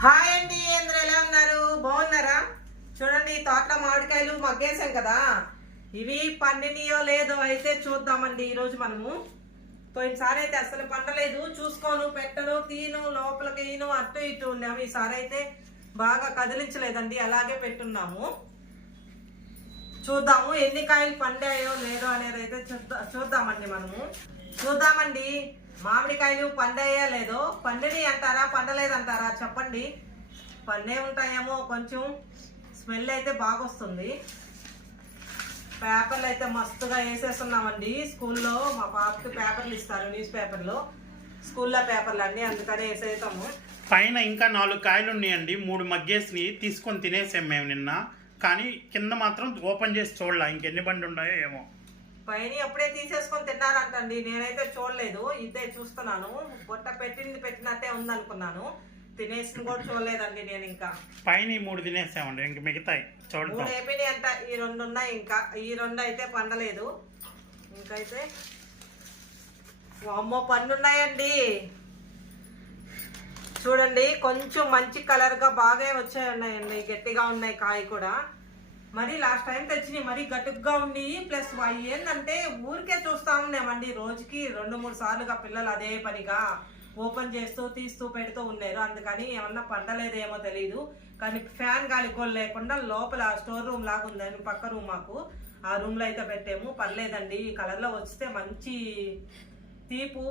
Hi అండి అందరూ ఎలా ఉన్నారు? బాగున్నారా? చూడండి తోటలో మామిడికాయలు మగ్గేసాం కదా. ఇవి పండినయో లేదో అయితే చూద్దామండి ఈరోజు మనము. పోయినసారి అయితే అసలు పండలేదు. చూసుకోను పెట్టను తీను లోపలికి ఈను అటు ఇటు ఉన్నాము. ఈసారి అయితే బాగా కదిలించలేదండి అలాగే పెట్టున్నాము. చూద్దాము ఎన్ని కాయలు పండాయో లేదో అనేది అయితే చూద్దామండి మనము. చూద్దామండి. మామిడికాయలు పండయ్యా లేదో పండిని అంటారా పండలేదంటారా చెప్పండి. పండే ఉంటాయేమో కొంచెం. స్మెల్ అయితే బాగా వస్తుంది పేపర్లు అయితే మస్తుగా వేసేస్తున్నామండి. స్కూల్లో మా పాపకి పేపర్లు ఇస్తారు న్యూస్ పేపర్లో. స్కూల్లో పేపర్లు అన్నీ అందుకనే వేసేస్తాము పైన ఇంకా నాలుగు కాయలు ఉన్నాయండి. మూడు మగ్గేసి తీసుకొని తినేసాం మేము నిన్న. కానీ కింద మాత్రం ఓపెన్ చేసి చూడలా. ఇంకెన్ని బండి ఉన్నాయో ఏమో. పైన ఎప్పుడే తీసేసుకొని తిన్నారంటండి. నేనైతే చూడలేదు. ఇదే చూస్తున్నాను. బొట్ట పెట్టింది పెట్టినట్టే ఉందనుకున్నాను. తినేసింది కూడా చూడలేదండి నేను ఇంకా. పైన మూడు తినేసామండి. ఇంక మిగతాయి. మూడు అయిపోయినాయి అంట. ఈ రెండు ఉన్నాయి ఇంకా. ఈ రెండు అయితే పండలేదు. ఇంకైతే అమ్మో పన్ను ఉన్నాయండి చూడండి కొంచెం మంచి కలర్గా బాగా వచ్చాయి ఉన్నాయండి. గట్టిగా ఉన్నాయి కాయ కూడా. మరి లాస్ట్ టైం తెచ్చినాయి మరి గట్టుగా ఉండి ప్లస్ అవి ఏంటంటే ఊరికే చూస్తా ఉన్నామండి. రోజుకి రెండు మూడు సార్లుగా పిల్లలు అదే పనిగా ఓపెన్ చేస్తూ తీస్తూ పెడుతూ ఉన్నారు. అందుకని ఏమన్నా పండలేదేమో తెలియదు కానీ ఫ్యాన్ గాలి కూడా లేకుండా లోపల స్టోర్ రూమ్ లాగా ఉందని పక్క రూమ్ మాకు. ఆ రూమ్లో అయితే పెట్టాము. పర్లేదండి. ఈ కలర్లో వస్తే మంచి తీపు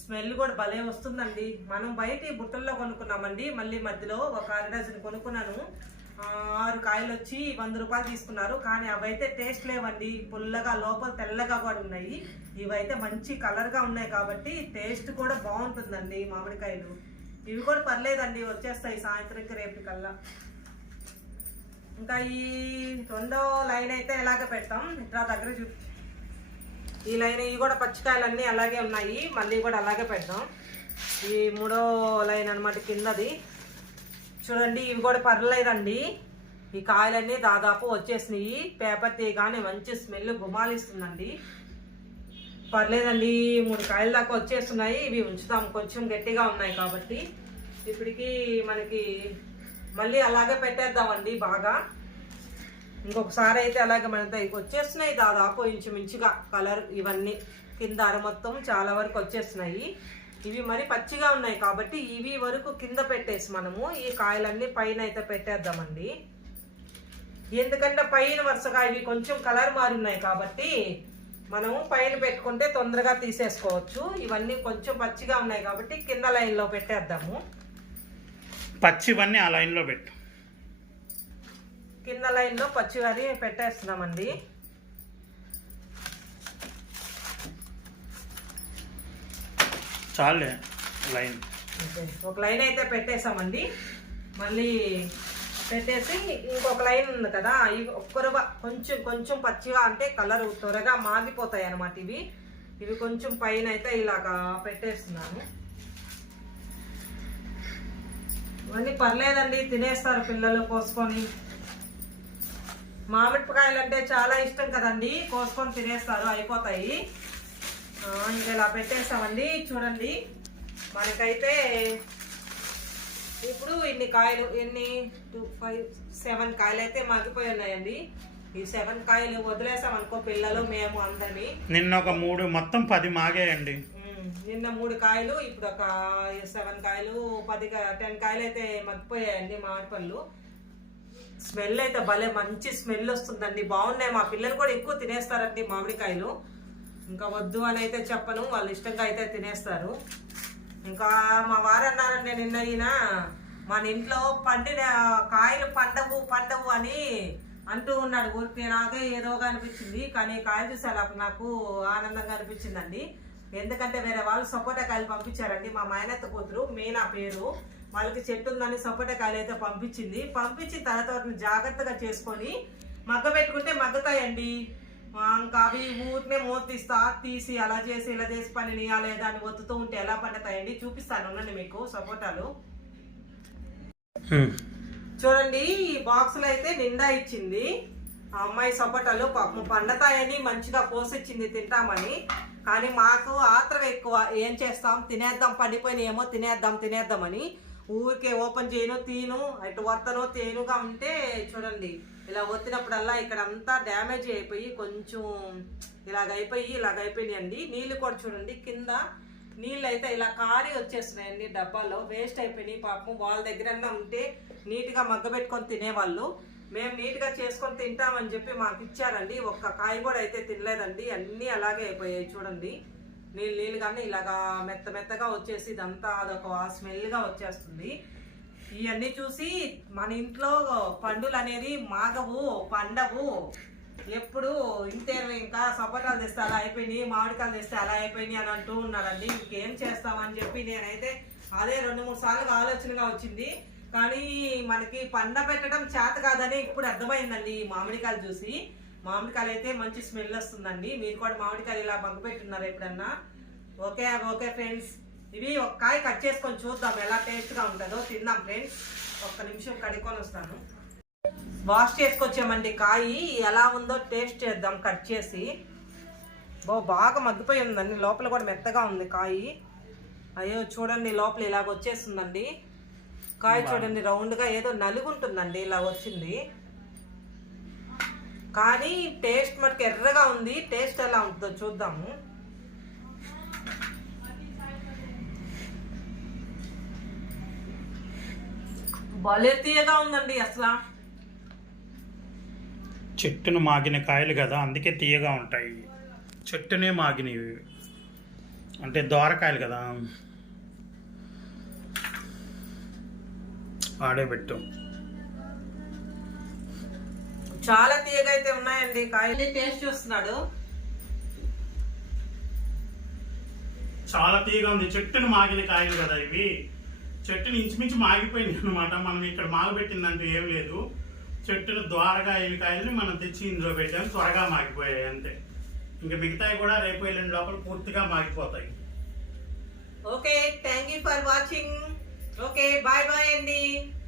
స్మెల్ కూడా భలే వస్తుందండి. మనం బయట బుట్టల్లో కొనుక్కున్నామండి. మళ్ళీ మధ్యలో ఒక అర డజన్ కొనుక్కున్నాను. ఆరు కాయలు వచ్చి వంద రూపాయలు తీసుకున్నారు. కానీ అవైతే టేస్ట్ లేవండి. పుల్లగా లోపల తెల్లగా కూడా ఉన్నాయి. ఇవైతే మంచి కలర్గా ఉన్నాయి కాబట్టి టేస్ట్ కూడా బాగుంటుందండి మామిడికాయలు. ఇవి కూడా పర్లేదండి వచ్చేస్తాయి సాయంత్రంకి రేపు కల్లా ఇంకా ఈ రెండో లైన్ అయితే ఇలాగే పెడతాం. ఇట్లా దగ్గర చూ ఈ లైన్ ఇవి కూడా పచ్చికాయలన్నీ అలాగే ఉన్నాయి. మళ్ళీ కూడా అలాగే పెడతాం ఈ మూడో లైన్ అనమాట కిందది. చూడండి ఇవి కూడా పర్లేదండి. ఈ కాయలన్నీ దాదాపు వచ్చేసినాయి. పేపర్ తీయగానే మంచి స్మెల్ గుమాలిస్తుందండి. పర్లేదండి మూడు కాయల దాకా వచ్చేస్తున్నాయి. ఇవి ఉంచుతాం కొంచెం గట్టిగా ఉన్నాయి కాబట్టి. ఇప్పటికి మనకి మళ్ళీ అలాగే పెట్టేద్దామండి బాగా. ఇంకొకసారి అయితే అలాగే మనతో వచ్చేస్తున్నాయి. దాదాపు ఇంచుమించుగా కలర్ ఇవన్నీ కింద అర మొత్తం చాలా వరకు వచ్చేస్తున్నాయి. ఇవి మరి పచ్చిగా ఉన్నాయి కాబట్టి ఇవి వరకు కింద పెట్టేసి మనము ఈ కాయలన్నీ పైన అయితే పెట్టేద్దామండి. ఎందుకంటే పైన వరుసగా ఇవి కొంచెం కలర్ మారి ఉన్నాయి కాబట్టి మనము పైన పెట్టుకుంటే తొందరగా తీసేసుకోవచ్చు. ఇవన్నీ కొంచెం పచ్చిగా ఉన్నాయి కాబట్టి కింద లైన్లో పెట్టేద్దాము. పచ్చివన్నీ ఆ లైన్లో పెట్టు. కింద లైన్లో పచ్చివారి పెట్టేస్తున్నామండి. చాలే లైన్. ఒక లైన్ అయితే పెట్టేసామండి మళ్ళీ పెట్టేసి ఇంకొక లైన్ ఉంది కదా ఇవి ఒక్కరుగా కొంచెం కొంచెం పచ్చిగా అంటే కలర్ త్వరగా మాగిపోతాయి అన్నమాట ఇవి. ఇవి కొంచెం పైన అయితే ఇలాగా పెట్టేస్తున్నాను. ఇవన్నీ పర్లేదండి తినేస్తారు పిల్లలు కోసుకొని. మామిడికాయలు అంటే చాలా ఇష్టం కదండి కోసుకొని తినేస్తారు అయిపోతాయి. ఇంకా ఇలా పెట్టేసామండి చూడండి. మనకైతే ఇప్పుడు ఇన్ని కాయలు ఎన్ని? టూ ఫైవ్ సెవెన్ కాయలు అయితే మగ్గిపోయి ఉన్నాయండి. ఈ సెవెన్ కాయలు వదిలేసాం అనుకో పిల్లలు మేము అందరినీ. నిన్న ఒక మూడు మొత్తం పది మాగాయండి. నిన్న మూడు కాయలు ఇప్పుడు ఒక సెవెన్ కాయలు పది టెన్ కాయలు అయితే మగ్గిపోయాయండి మామిడి పళ్ళు స్మెల్ అయితే భలే మంచి స్మెల్ వస్తుందండి. బాగున్నాయి మా పిల్లలు కూడా ఎక్కువ తినేస్తారండి మామిడికాయలు. ఇంకా వద్దు అని అయితే చెప్పను. వాళ్ళు ఇష్టంగా అయితే తినేస్తారు. ఇంకా మా వారు అన్నారండి నిన్న ఈయన మన ఇంట్లో పండిన కాయలు పండవు పండవు అని అంటూ ఉన్నాడు. ఊరికి నాకే ఏదోగా అనిపించింది. కానీ కాయలు చూసి అప్పుడు నాకు ఆనందంగా అనిపించిందండి. ఎందుకంటే వేరే వాళ్ళు సపోటా కాయలు పంపించారండి. మా మాయనత్త కూతురు మీనా పేరు. వాళ్ళకి చెట్టు ఉందని సపోటా కాయలు అయితే పంపించింది. పంపించిన తర్వాత వాటిని జాగ్రత్తగా చేసుకొని మగ్గ పెట్టుకుంటే మగ్గుతాయండి. ఇంకా అవి ఊరినే మూత తీసి అలా చేసి ఇలా చేసి పని నీయాలేదా అని ఒత్తుతూ ఉంటే ఎలా పండుతాయండి? చూపిస్తాను ఉండండి మీకు సపోటాలు. చూడండి ఈ బాక్సులు అయితే నిండా ఇచ్చింది. ఆ అమ్మాయి సపోటాలు పాపం పండతాయని మంచిగా పోసిచ్చింది తింటామని. కానీ మాకు ఆత్రం ఎక్కువ ఏం చేస్తాం? తినేద్దాం పండిపోయిన ఏమో తినేద్దాం తినేద్దామని. ఊరికే ఓపెన్ చేయను తీను అటు వత్తను తేనుగా ఉంటే చూడండి ఇలా ఒత్తినప్పుడల్లా ఇక్కడ అంతా డ్యామేజ్ అయిపోయి కొంచెం ఇలాగ అయిపోయి ఇలాగ అయిపోయినాయండి నీళ్ళు కూడా చూడండి కింద నీళ్ళు అయితే ఇలా కారి వచ్చేస్తున్నాయండి డబ్బాలో వేస్ట్ అయిపోయినాయి పాపం. వాళ్ళ దగ్గరన్నా ఉంటే నీట్గా మగ్గబెట్టుకొని తినేవాళ్ళు. మేము నీట్గా చేసుకొని తింటామని చెప్పి మాకు ఇచ్చారండి. ఒక్క కాయ కూడా అయితే తినలేదండి. అన్నీ అలాగే అయిపోయాయి చూడండి. నీళ్ళు నీళ్ళుగానే ఇలాగా మెత్త మెత్తగా వచ్చేసి ఇదంతా అదొక స్మెల్గా వచ్చేస్తుంది. ఇవన్నీ చూసి మన ఇంట్లో పండులు అనేది మాగవు పండవు. ఎప్పుడు ఇంతే ఇంకా సపోటాలు తెస్తే అలా అయిపోయినాయి మామిడికాయలు తెస్తే అలా అయిపోయినాయి అని అంటూ ఉన్నారండి. ఇంకేం చేస్తామని చెప్పి నేనైతే అదే రెండు మూడు సార్లు ఆలోచనగా వచ్చింది. కానీ మనకి పండ పెట్టడం చేత కాదని ఇప్పుడు అర్థమైందండి ఈ మామిడికాయలు చూసి. మామిడికాయలు అయితే మంచి స్మెల్ వస్తుందండి. మీరు కూడా మామిడికాయలు ఇలా మగ్గు పెట్టున్నారు ఎప్పుడన్నా? Okay okay friends. ఇవి ఒక కాయ కట్ చేసుకొని చూద్దాం ఎలా టేస్ట్గా ఉంటుందో. తిందాం ఫ్రెండ్స్. ఒక్క నిమిషం కడుక్కొని వస్తాను. వాష్ చేసుకొచ్చామండి కాయ. ఎలా ఉందో టేస్ట్ చేద్దాం కట్ చేసి. బో బాగా మగ్గిపోయి ఉందండి. లోపల కూడా మెత్తగా ఉంది కాయ. అయ్యో చూడండి లోపల ఇలాగ వచ్చేస్తుందండి. కాయ చూడండి రౌండ్గా ఏదో నలుగుంటుందండి ఇలా వచ్చింది. కానీ టేస్ట్ మటుకు ఎర్రగా ఉంది టేస్ట్ ఎలా ఉంటుందో చూద్దాము. భలే తీయగా ఉందండి అసలు. చెట్టును మాగిన కాయలు కదా అందుకే తీయగా ఉంటాయి. చెట్టునే మాగినవి. అంటే దోరకాయలు కదా. ఆడేబెట్టు చాలా తీయగా అయితే ఉన్నాయండి కాయలు. టేస్ట్ చూస్తున్నాడు. చాలా తీయగా ఉంది. చెట్టును మాగిన కాయలు కదా ఇవి. చెట్టుని ఇంచుమించు మాగిపోయింది అనమాట మనం ఇక్కడ మాగబెట్టిందంటూ ఏం లేదు. చెట్టును ద్వారగా కాయలని మనం తెచ్చి ఇందులో పెట్టాము త్వరగా మాగిపోయాయి అంతే. ఇంకా మిగతాయి కూడా రేపు ఎల్లుండి లోపల పూర్తిగా మాగిపోతాయి. Okay thank you for watching. Okay bye bye అండి.